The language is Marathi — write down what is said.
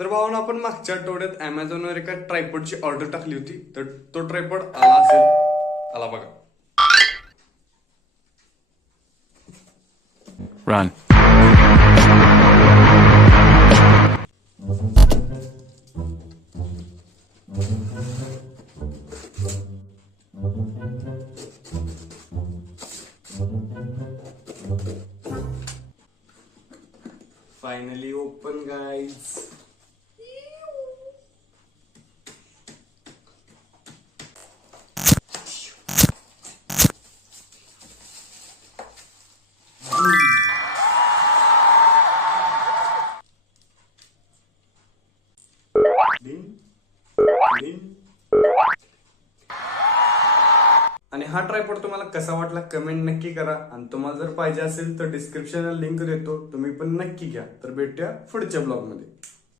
तर भावानं आपण मागच्या आठवड्यात अमेझॉनवर एका ट्रायपॉडची ऑर्डर टाकली होती, तर तो ट्रायपॉड आला असेल. आला बघा. Run. Finally open guys. आणि हा ट्रायपॉड तुम्हाला कसा वाटला कमेंट नक्की करा. आणि तुम्हाला जर पाहिजे असेल तर डिस्क्रिप्शनला लिंक देतो, तुम्ही पण नक्की घ्या. तर भेटूया पुढच्या ब्लॉग मध्ये.